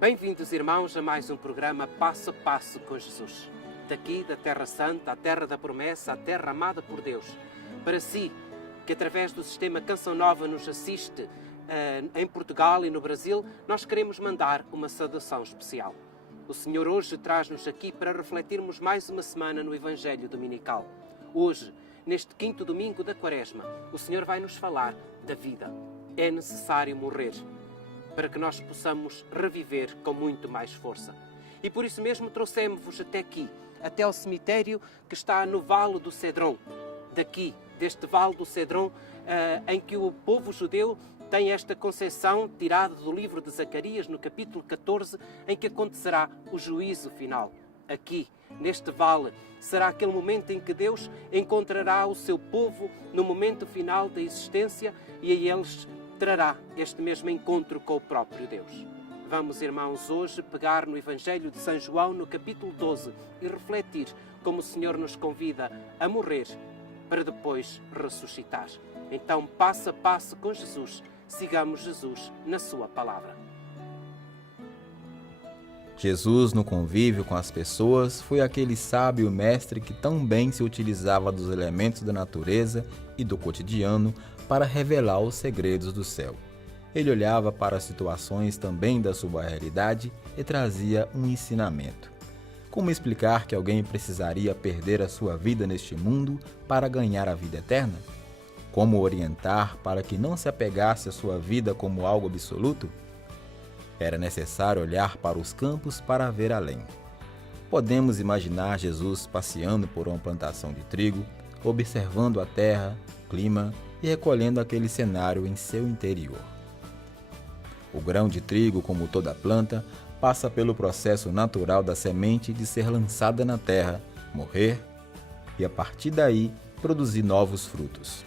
Bem-vindos, irmãos, a mais um programa Passo a Passo com Jesus. Daqui da Terra Santa, a Terra da Promessa, a Terra amada por Deus. Para si, que através do sistema Canção Nova nos assiste em Portugal e no Brasil, nós queremos mandar uma saudação especial. O Senhor hoje traz-nos aqui para refletirmos mais uma semana no Evangelho Dominical. Hoje, neste quinto domingo da Quaresma, o Senhor vai nos falar da vida. É necessário morrer para que nós possamos reviver com muito mais força. E por isso mesmo trouxemos-vos até aqui, até ao cemitério que está no Vale do Cédron. Daqui, deste Vale do Cédron, em que o povo judeu tem esta concepção tirada do livro de Zacarias, no capítulo 14, em que acontecerá o juízo final. Aqui, neste vale, será aquele momento em que Deus encontrará o seu povo no momento final da existência e a eles trará este mesmo encontro com o próprio Deus. Vamos, irmãos, hoje pegar no Evangelho de São João, no capítulo 12, e refletir como o Senhor nos convida a morrer para depois ressuscitar. Então, passo a passo com Jesus, sigamos Jesus na sua palavra. Jesus, no convívio com as pessoas, foi aquele sábio mestre que tão bem se utilizava dos elementos da natureza e do cotidiano para revelar os segredos do céu. Ele olhava para as situações também da sua realidade e trazia um ensinamento. Como explicar que alguém precisaria perder a sua vida neste mundo para ganhar a vida eterna? Como orientar para que não se apegasse à sua vida como algo absoluto? Era necessário olhar para os campos para ver além. Podemos imaginar Jesus passeando por uma plantação de trigo, observando a terra, o clima e recolhendo aquele cenário em seu interior. O grão de trigo, como toda planta, passa pelo processo natural da semente de ser lançada na terra, morrer e, a partir daí, produzir novos frutos.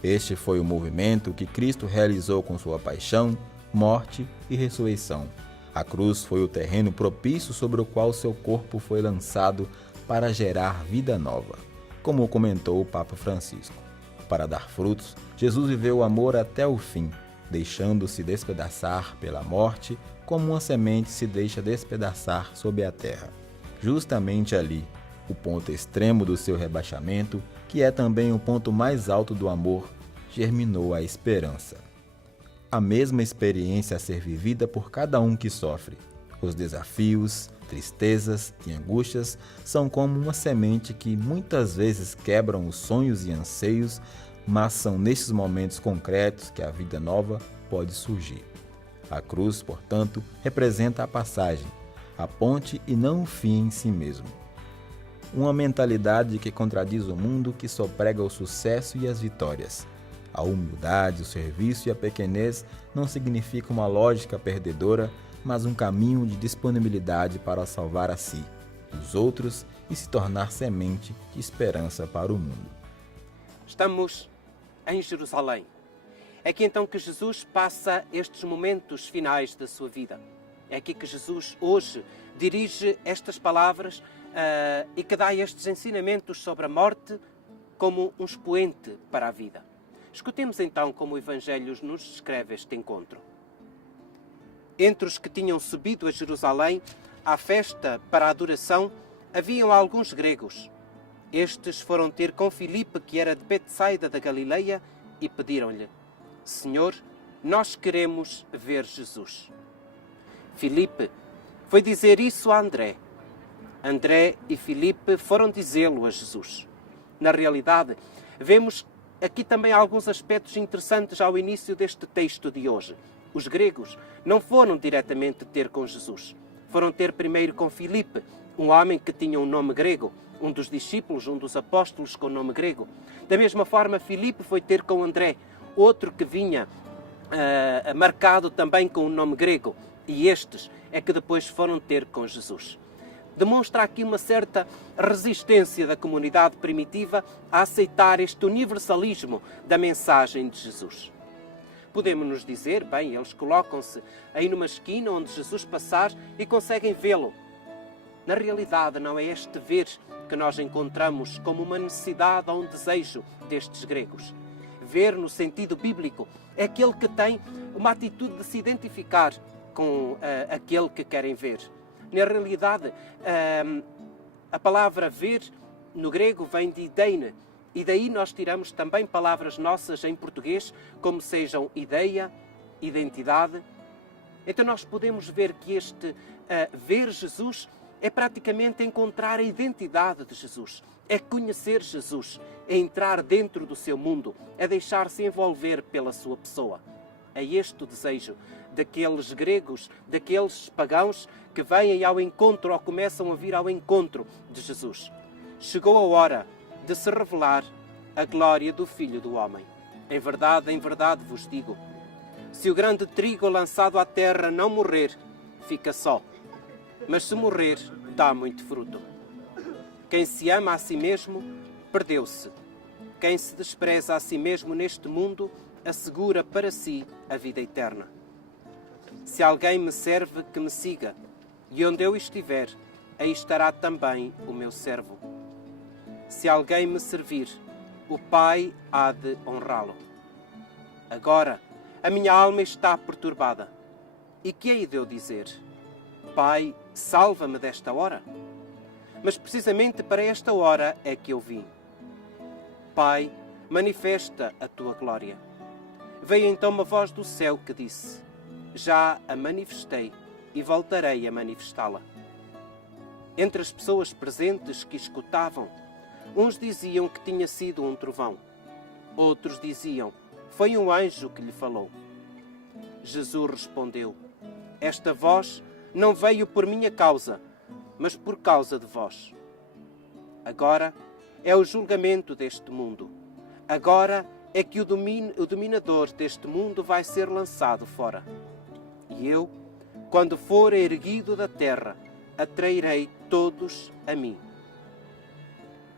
Este foi o movimento que Cristo realizou com sua paixão, morte e ressurreição. A cruz foi o terreno propício sobre o qual seu corpo foi lançado para gerar vida nova, como comentou o Papa Francisco. Para dar frutos, Jesus viveu o amor até o fim, deixando-se despedaçar pela morte, como uma semente se deixa despedaçar sob a terra. Justamente ali, o ponto extremo do seu rebaixamento, que é também o ponto mais alto do amor, germinou a esperança. A mesma experiência a ser vivida por cada um que sofre. Os desafios, tristezas e angústias são como uma semente que muitas vezes quebram os sonhos e anseios, mas são nesses momentos concretos que a vida nova pode surgir. A cruz, portanto, representa a passagem, a ponte e não o fim em si mesmo. Uma mentalidade que contradiz o mundo que só prega o sucesso e as vitórias. A humildade, o serviço e a pequenez não significam uma lógica perdedora, mas um caminho de disponibilidade para salvar a si, os outros e se tornar semente de esperança para o mundo. Estamos em Jerusalém. É aqui então que Jesus passa estes momentos finais da sua vida. É aqui que Jesus hoje dirige estas palavras e que dá estes ensinamentos sobre a morte como um expoente para a vida. Escutemos então como o Evangelho nos descreve este encontro. Entre os que tinham subido a Jerusalém à festa para a adoração, haviam alguns gregos. Estes foram ter com Filipe, que era de Betsaida da Galileia, e pediram-lhe: Senhor, nós queremos ver Jesus. Filipe foi dizer isso a André. André e Filipe foram dizê-lo a Jesus. Na realidade, vemos aqui também alguns aspectos interessantes ao início deste texto de hoje. Os gregos não foram diretamente ter com Jesus. Foram ter primeiro com Filipe, um homem que tinha um nome grego, um dos discípulos, um dos apóstolos com nome grego. Da mesma forma, Filipe foi ter com André, outro que vinha marcado também com um nome grego. E estes é que depois foram ter com Jesus. Demonstra aqui uma certa resistência da comunidade primitiva a aceitar este universalismo da mensagem de Jesus. Podemos nos dizer, bem, eles colocam-se aí numa esquina onde Jesus passar e conseguem vê-lo. Na realidade, não é este ver que nós encontramos como uma necessidade ou um desejo destes gregos. Ver, no sentido bíblico, é aquele que tem uma atitude de se identificar com aquele que querem ver. Na realidade, a palavra ver no grego vem de ideine, e daí nós tiramos também palavras nossas em português, como sejam ideia, identidade. Então nós podemos ver que este ver Jesus é praticamente encontrar a identidade de Jesus, é conhecer Jesus, é entrar dentro do seu mundo, é deixar-se envolver pela sua pessoa. É este o desejo daqueles gregos, daqueles pagãos que vêm ao encontro ou começam a vir ao encontro de Jesus. Chegou a hora de se revelar a glória do Filho do Homem. Em verdade vos digo, se o grande trigo lançado à terra não morrer, fica só. Mas se morrer, dá muito fruto. Quem se ama a si mesmo, perdeu-se. Quem se despreza a si mesmo neste mundo, assegura para si a vida eterna. Se alguém me serve, que me siga, e onde eu estiver, aí estará também o meu servo. Se alguém me servir, o Pai há de honrá-lo. Agora, a minha alma está perturbada. E que hei de eu dizer? Pai, salva-me desta hora. Mas precisamente para esta hora é que eu vim. Pai, manifesta a tua glória. Veio então uma voz do céu que disse: já a manifestei e voltarei a manifestá-la. Entre as pessoas presentes que escutavam, uns diziam que tinha sido um trovão. Outros diziam: foi um anjo que lhe falou. Jesus respondeu: esta voz não veio por minha causa, mas por causa de vós. Agora é o julgamento deste mundo. Agora é que o dominador deste mundo vai ser lançado fora. E eu, quando for erguido da terra, atrairei todos a mim.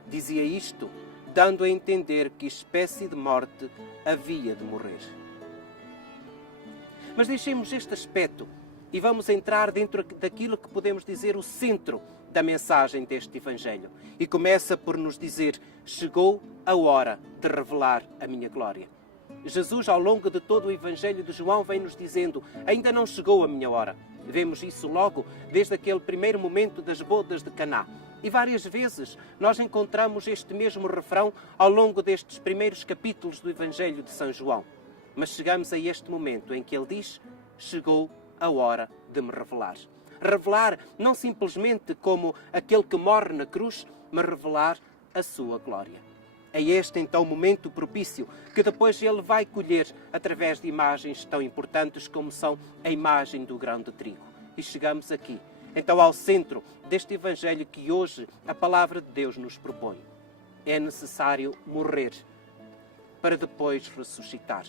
Dizia isto, dando a entender que espécie de morte havia de morrer. Mas deixemos este aspecto e vamos entrar dentro daquilo que podemos dizer o centro da mensagem deste Evangelho. E começa por nos dizer: chegou a hora de revelar a minha glória. Jesus, ao longo de todo o Evangelho de João, vem nos dizendo: ainda não chegou a minha hora. Vemos isso logo desde aquele primeiro momento das bodas de Caná. E várias vezes nós encontramos este mesmo refrão ao longo destes primeiros capítulos do Evangelho de São João. Mas chegamos a este momento em que ele diz: chegou a hora de me revelar. Revelar não simplesmente como aquele que morre na cruz, mas revelar a sua glória. É este então o momento propício que depois ele vai colher através de imagens tão importantes como são a imagem do grão de trigo. E chegamos aqui, então, ao centro deste Evangelho que hoje a palavra de Deus nos propõe. É necessário morrer para depois ressuscitar.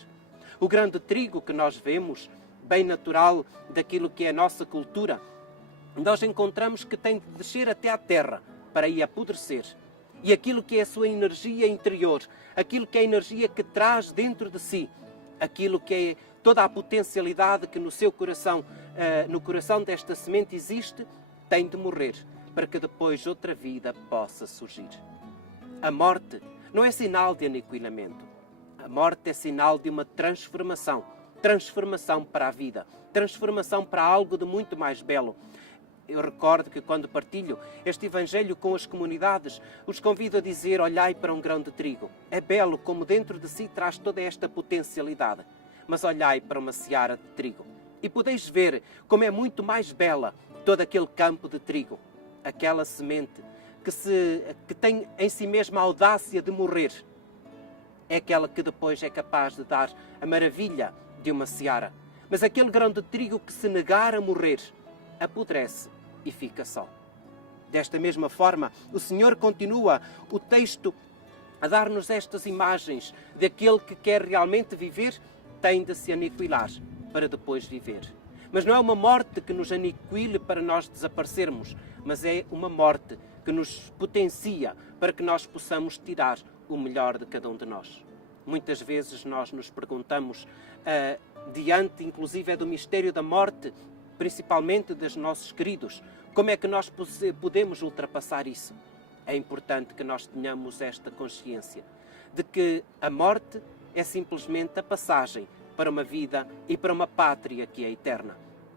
O grão de trigo que nós vemos, bem natural daquilo que é a nossa cultura, nós encontramos que tem de descer até à terra para ir apodrecer. E aquilo que é a sua energia interior, aquilo que é a energia que traz dentro de si, aquilo que é toda a potencialidade que no seu coração, no coração desta semente existe, tem de morrer para que depois outra vida possa surgir. A morte não é sinal de aniquilamento. A morte é sinal de uma transformação. Transformação para a vida. Transformação para algo de muito mais belo. Eu recordo que quando partilho este Evangelho com as comunidades, os convido a dizer: olhai para um grão de trigo. É belo como dentro de si traz toda esta potencialidade. Mas olhai para uma seara de trigo e podeis ver como é muito mais bela todo aquele campo de trigo. Aquela semente que tem em si mesma a audácia de morrer. É aquela que depois é capaz de dar a maravilha de uma seara. Mas aquele grão de trigo que se negar a morrer, apodrece e fica só. Desta mesma forma, o Senhor continua o texto a dar-nos estas imagens daquele que quer realmente viver, tem de se aniquilar para depois viver. Mas não é uma morte que nos aniquile para nós desaparecermos, mas é uma morte que nos potencia para que nós possamos tirar o melhor de cada um de nós. Muitas vezes nós nos perguntamos, diante inclusive do mistério da morte, principalmente dos nossos queridos, como é que nós podemos ultrapassar isso? É importante que nós tenhamos esta consciência de que a morte é simplesmente a passagem para uma vida e para uma pátria que é eterna.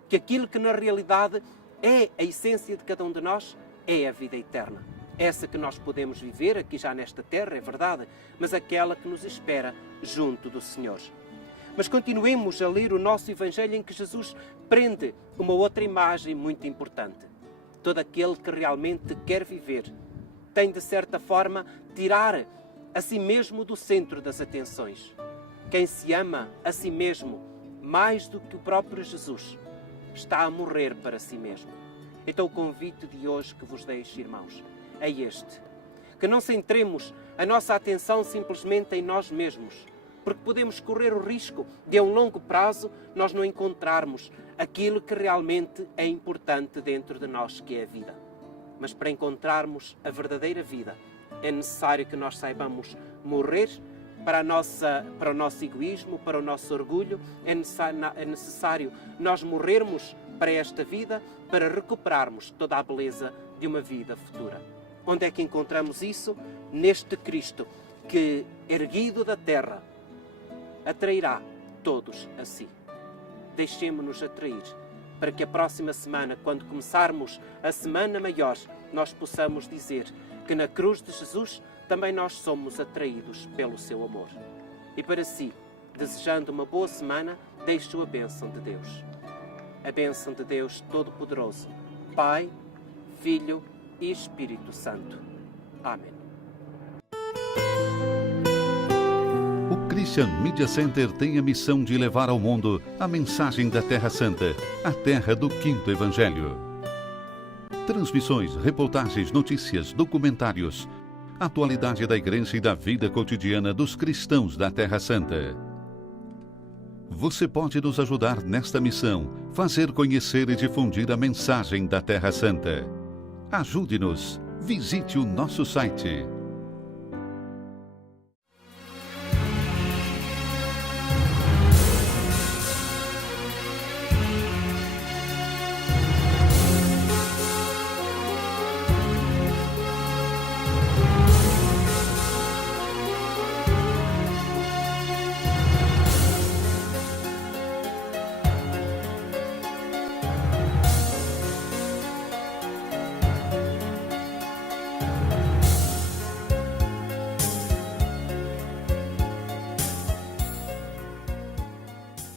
que aquilo que na realidade é a essência de cada um de nós é a vida eterna. Essa que nós podemos viver aqui já nesta terra, é verdade, mas aquela que nos espera junto do Senhor. Mas continuemos a ler o nosso Evangelho, em que Jesus prende uma outra imagem muito importante. Todo aquele que realmente quer viver tem, de certa forma, tirar a si mesmo do centro das atenções. Quem se ama a si mesmo mais do que o próprio Jesus está a morrer para si mesmo. Então o convite de hoje que vos deixo, irmãos, é este: que não centremos a nossa atenção simplesmente em nós mesmos, porque podemos correr o risco de, a um longo prazo, nós não encontrarmos aquilo que realmente é importante dentro de nós, que é a vida. Mas para encontrarmos a verdadeira vida, é necessário que nós saibamos morrer para o nosso egoísmo, para o nosso orgulho. É necessário nós morrermos para esta vida, para recuperarmos toda a beleza de uma vida futura. Onde é que encontramos isso? Neste Cristo, que, erguido da terra, atrairá todos a si. Deixemo-nos atrair, para que a próxima semana, quando começarmos a Semana Maior, nós possamos dizer que na cruz de Jesus também nós somos atraídos pelo seu amor. E para si, desejando uma boa semana, deixo a bênção de Deus. A bênção de Deus Todo-Poderoso, Pai, Filho e Espírito Santo. Amém. O Christian Media Center tem a missão de levar ao mundo a mensagem da Terra Santa, a terra do Quinto Evangelho. Transmissões, reportagens, notícias, documentários, atualidade da Igreja e da vida cotidiana dos cristãos da Terra Santa. Você pode nos ajudar nesta missão, fazer conhecer e difundir a mensagem da Terra Santa. Ajude-nos. Visite o nosso site